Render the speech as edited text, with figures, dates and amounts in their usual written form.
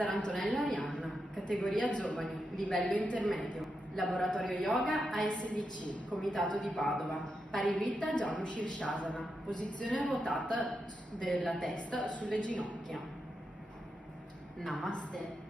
Tarantonella Arianna, categoria giovani, livello intermedio, laboratorio yoga ASDC, comitato di Padova, Parivritta Janu Shirshasana, posizione ruotata della testa sulle ginocchia. Namaste.